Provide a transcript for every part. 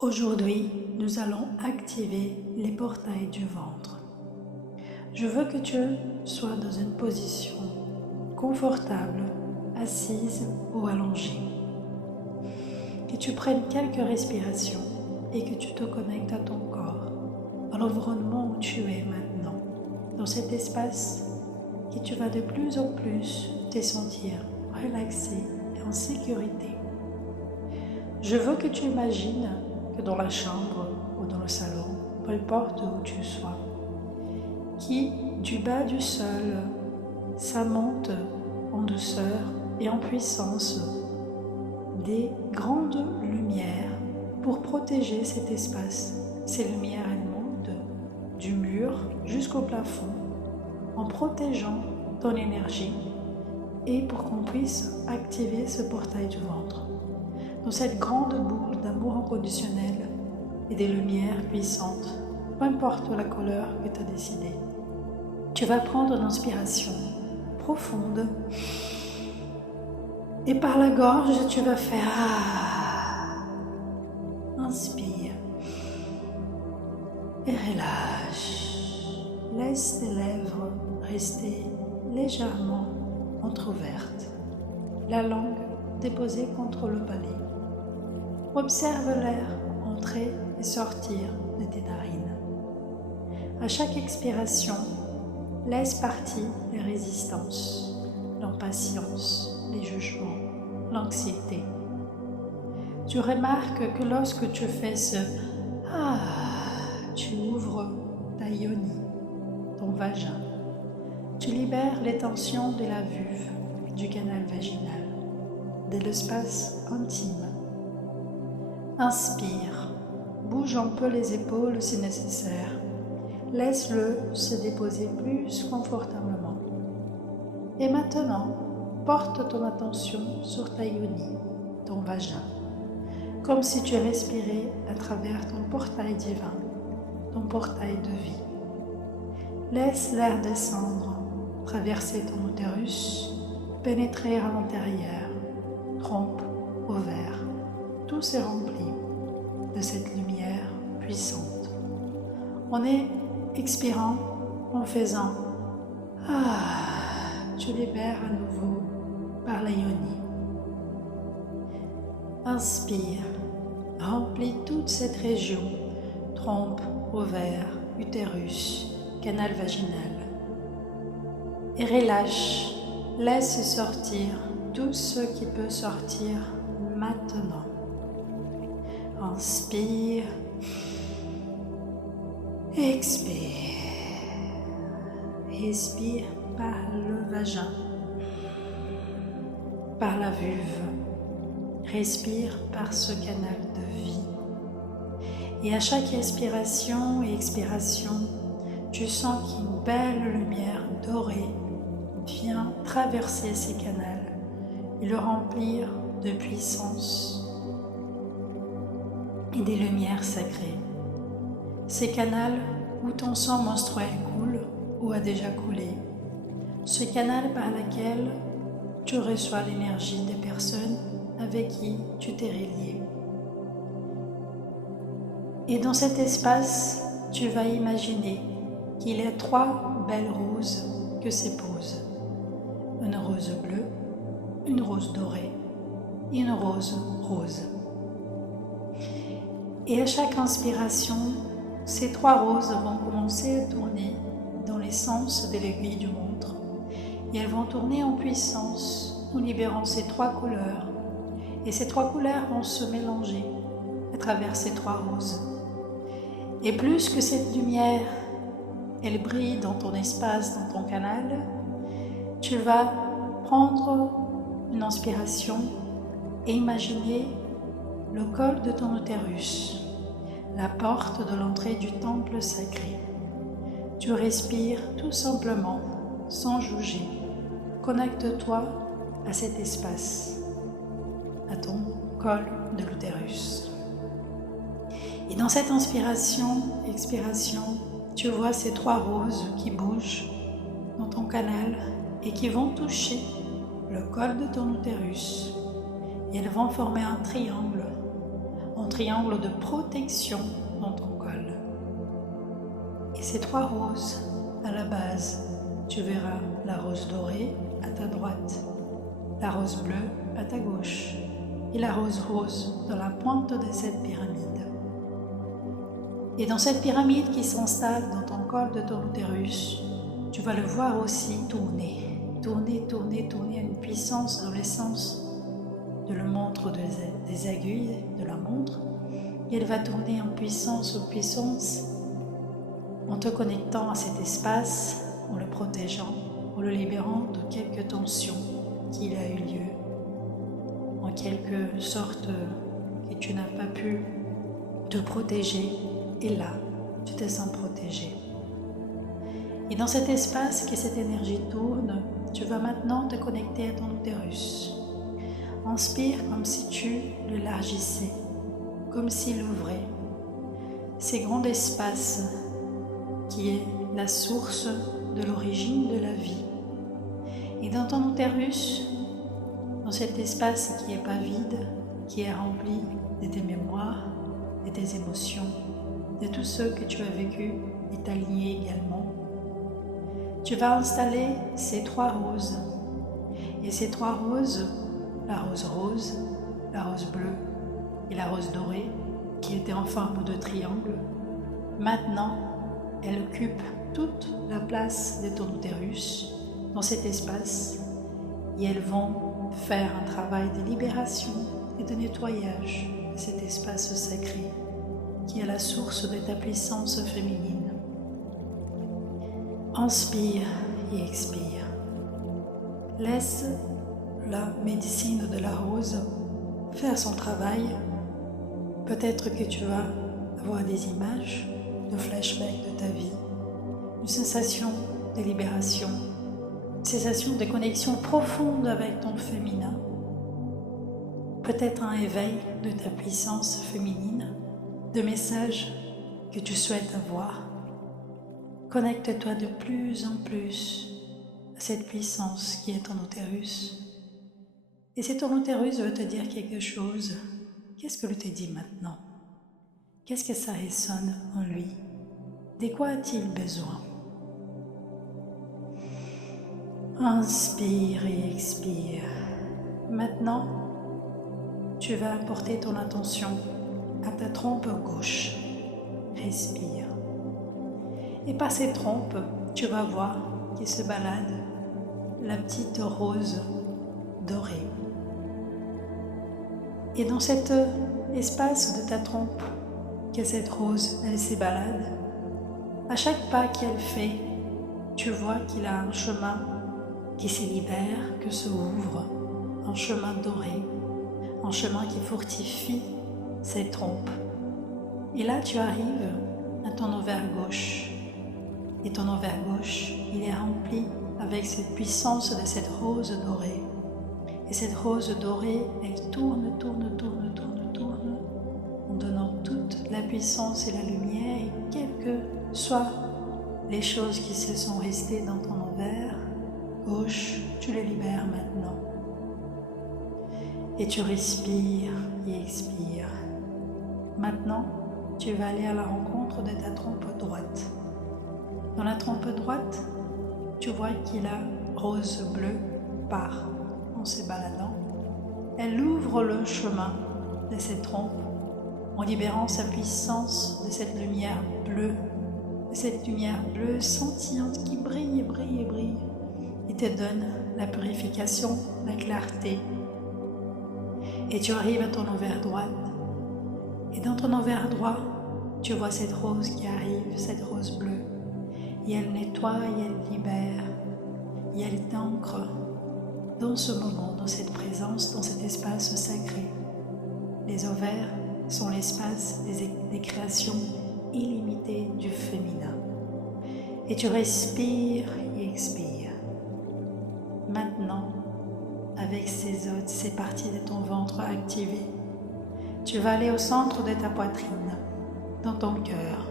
Aujourd'hui, nous allons activer les portails du ventre. Je veux que tu sois dans une position confortable, assise ou allongée. Que tu prennes quelques respirations et que tu te connectes à ton corps, à l'environnement où tu es maintenant, dans cet espace que tu vas de plus en plus te sentir relaxé et en sécurité. Je veux que tu imagines que dans la chambre ou dans le salon, peu importe où tu sois, qui du bas du sol, ça monte en douceur et en puissance des grandes lumières pour protéger cet espace. Ces lumières, elles montent du mur jusqu'au plafond en protégeant ton énergie et pour qu'on puisse activer ce portail du ventre. Dans cette grande boule d'amour inconditionnel et des lumières puissantes, peu importe la couleur que tu as décidé, tu vas prendre une inspiration profonde et par la gorge, tu vas faire inspire et relâche. Laisse tes lèvres rester légèrement entrouvertes, la langue déposée contre le palais. Observe l'air entrer et sortir de tes narines. À chaque expiration, laisse partir les résistances, l'impatience, les jugements, l'anxiété. Tu remarques que lorsque tu fais ce « tu ouvres ta yoni, ton vagin. Tu libères les tensions de la vulve, du canal vaginal, de l'espace intime. Inspire, bouge un peu les épaules si nécessaire. Laisse-le se déposer plus confortablement. Et maintenant, porte ton attention sur ta yoni, ton vagin, comme si tu respirais à travers ton portail divin, ton portail de vie. Laisse l'air descendre, traverser ton utérus, pénétrer à l'intérieur, trompe, ovaire. Tout s'est rempli de cette lumière puissante. On est expirant en faisant tu libères à nouveau par la yoni. Inspire, remplis toute cette région, trompe, ovaire, utérus, canal vaginal. Et relâche, laisse sortir tout ce qui peut sortir maintenant. Inspire, expire, expire par le vagin, par la vulve, respire par ce canal de vie. Et à chaque inspiration et expiration, tu sens qu'une belle lumière dorée vient traverser ces canaux et le remplir de puissance et des lumières sacrées. Ces canaux où ton sang menstruel coule ou a déjà coulé. Ce canal par lequel tu reçois l'énergie des personnes avec qui tu t'es relié. Et dans cet espace, tu vas imaginer qu'il y a 3 belles roses que s'épousent. Une rose bleue, une rose dorée et une rose rose. Et à chaque inspiration, ces 3 roses vont commencer à tourner dans les sens de l'aiguille du montre. Et elles vont tourner en puissance en libérant ces 3 couleurs. Et ces 3 couleurs vont se mélanger à travers ces 3 roses. Et plus que cette lumière, elle brille dans ton espace, dans ton canal, tu vas prendre une inspiration et imaginer le col de ton utérus, la porte de l'entrée du temple sacré. Tu respires tout simplement, sans juger. Connecte-toi à cet espace, à ton col de l'utérus. Et dans cette inspiration, expiration, tu vois ces 3 roses qui bougent dans ton canal et qui vont toucher le col de ton utérus. Et elles vont former un triangle en en triangle de protection dans ton col. Et ces 3 roses à la base, tu verras la rose dorée à ta droite, la rose bleue à ta gauche et la rose rose dans la pointe de cette pyramide. Et dans cette pyramide qui s'installe dans ton col de ton utérus, tu vas le voir aussi tourner, tourner, tourner, tourner à une puissance dans l'essence de la montre des aiguilles de la montre. Et elle va tourner en puissance, en te connectant à cet espace, en le protégeant, en le libérant de quelques tensions qu'il a eu lieu, en quelque sorte que tu n'as pas pu te protéger, et là, tu te sens protégé. Et dans cet espace que cette énergie tourne, tu vas maintenant te connecter à ton utérus. Inspire comme si tu l'élargissais, comme s'il ouvrait ces grands espaces qui est la source de l'origine de la vie. Et dans ton utérus, dans cet espace qui n'est pas vide, qui est rempli de tes mémoires, de tes émotions, de tout ce que tu as vécu est aligné également. Tu vas installer ces 3 roses. Et ces 3 roses, la rose rose, la rose bleue et la rose dorée, qui étaient en forme de triangle, maintenant, elles occupent toute la place de ton utérus dans cet espace et elles vont faire un travail de libération et de nettoyage de cet espace sacré qui est la source de ta puissance féminine. Inspire et expire. Laisse la médecine de la rose faire son travail. Peut-être que tu vas avoir des images de flashback de ta vie, une sensation de libération, une sensation de connexion profonde avec ton féminin, peut-être un éveil de ta puissance féminine, de messages que tu souhaites avoir. Connecte-toi de plus en plus à cette puissance qui est ton utérus. Et si ton utérus veut te dire quelque chose, qu'est-ce que le te dit maintenant? Qu'est-ce que ça résonne en lui? De quoi a-t-il besoin? Inspire et expire. Maintenant, tu vas porter ton attention à ta trompe gauche. Respire. Et par cette trompe, tu vas voir qu'il se balade la petite rose dorée. Et dans cet espace de ta trompe, que cette rose, elle se balade, à chaque pas qu'elle fait, tu vois qu'il a un chemin qui se libère, que se ouvre, un chemin doré, un chemin qui fortifie cette trompe. Et là, tu arrives à ton ovaire gauche. Et ton ovaire gauche, il est rempli avec cette puissance de cette rose dorée. Et cette rose dorée, elle tourne, tourne, tourne, tourne, tourne, en donnant toute la puissance et la lumière, et quelles que soient les choses qui se sont restées dans ton ovaire gauche, tu les libères maintenant. Et tu respires et expires. Maintenant, tu vas aller à la rencontre de ta trompe droite. Dans la trompe droite, tu vois qu'il a rose bleue part en se baladant. Elle ouvre le chemin de cette trompe en libérant sa puissance de cette lumière bleue, scintillante qui brille, brille, brille et te donne la purification, la clarté. Et tu arrives à ton ovaire droit. Et dans ton ovaire droit, tu vois cette rose qui arrive, cette rose bleue. Et elle nettoie, et elle libère, et elle t'ancre dans ce moment, dans cette présence, dans cet espace sacré. Les ovaires sont l'espace des créations illimitées du féminin. Et tu respires et expires. Maintenant, avec ces parties de ton ventre activées, tu vas aller au centre de ta poitrine, dans ton cœur,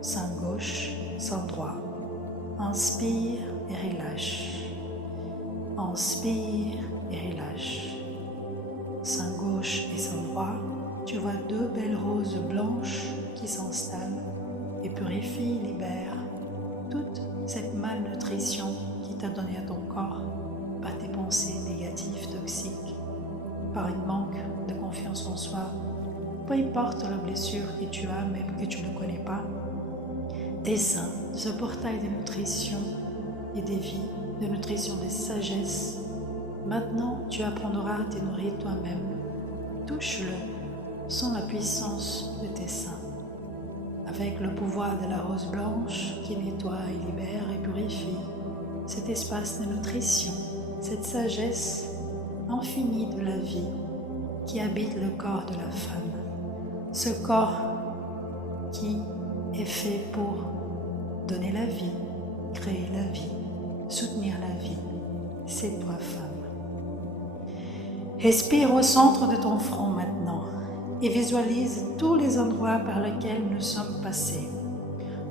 sein gauche, sein droit. Inspire et relâche. Inspire et relâche. Sein gauche et sein droit, tu vois deux belles roses blanches qui s'installent et purifient, libèrent toute cette malnutrition qui t'a donné à ton corps par tes pensées négatives, toxiques, par un manque de confiance en soi, peu importe la blessure que tu as, même que tu ne connais pas. Tes seins, ce portail de nutrition et de vie, de nutrition de sagesse. Maintenant, tu apprendras à te nourrir toi-même. Touche-le sans la puissance de tes seins, avec le pouvoir de la rose blanche qui nettoie et libère et purifie cet espace de nutrition, cette sagesse infinie de la vie qui habite le corps de la femme. Ce corps qui est fait pour donner la vie, créer la vie, soutenir la vie. C'est toi, femme. Respire au centre de ton front maintenant et visualise tous les endroits par lesquels nous sommes passés.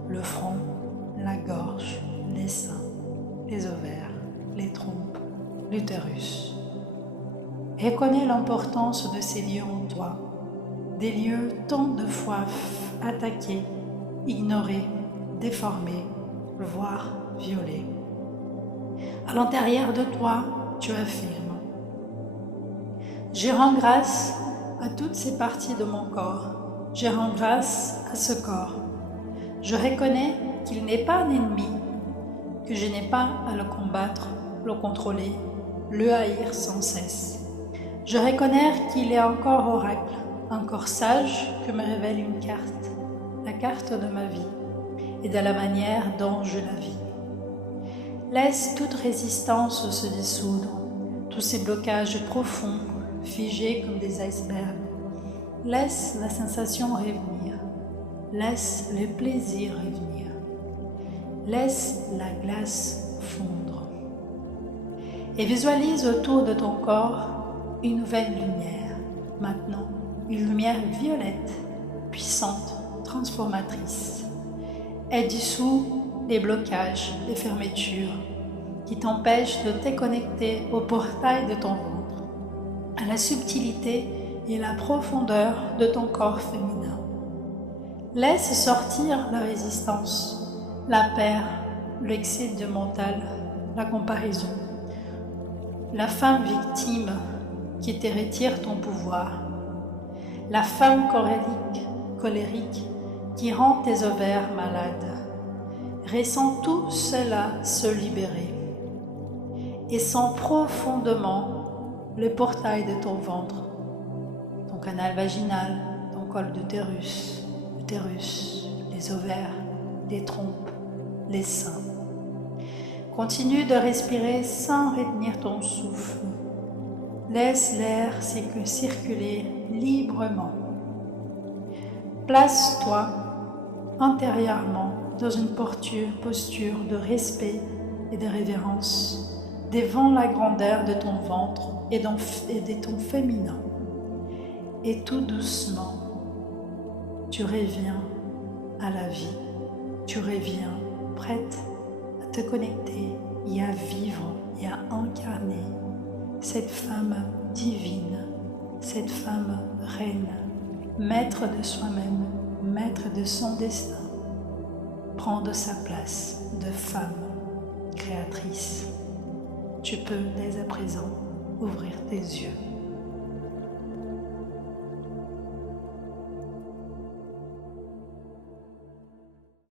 Le front, la gorge, les seins, les ovaires, les trompes, l'utérus. Reconnais l'importance de ces lieux en toi, des lieux tant de fois attaqués, ignorés, déformés, voire violés. À l'intérieur de toi, tu affirmes: je rends grâce à toutes ces parties de mon corps. Je rends grâce à ce corps. Je reconnais qu'il n'est pas un ennemi, que je n'ai pas à le combattre, le contrôler, le haïr sans cesse. Je reconnais qu'il est encore oracle, encore sage que me révèle une carte, la carte de ma vie et de la manière dont je la vis. Laisse toute résistance se dissoudre, tous ces blocages profonds, figés comme des icebergs. Laisse la sensation revenir, laisse le plaisir revenir, laisse la glace fondre. Et visualise autour de ton corps une nouvelle lumière, maintenant une lumière violette, puissante, transformatrice. Elle dissout les blocages, les fermetures qui t'empêchent de te connecter au portail de ton ventre, à la subtilité et la profondeur de ton corps féminin. Laisse sortir la résistance, la peur, l'excès de mental, la comparaison, la femme victime qui te retire ton pouvoir, la femme colérique qui rend tes ovaires malades. Ressens tout cela se libérer et sens profondément le portail de ton ventre, ton canal vaginal, ton col d'utérus, les ovaires, les trompes, les seins. Continue de respirer sans retenir ton souffle. Laisse l'air circuler librement. Place-toi intérieurement dans une posture de respect et de révérence devant la grandeur de ton ventre et de ton féminin. Et tout doucement, tu reviens à la vie. Tu reviens prête à te connecter et à vivre et à incarner cette femme divine, cette femme reine, maître de soi-même, maître de son destin. Prendre sa place de femme créatrice. Tu peux dès à présent ouvrir tes yeux.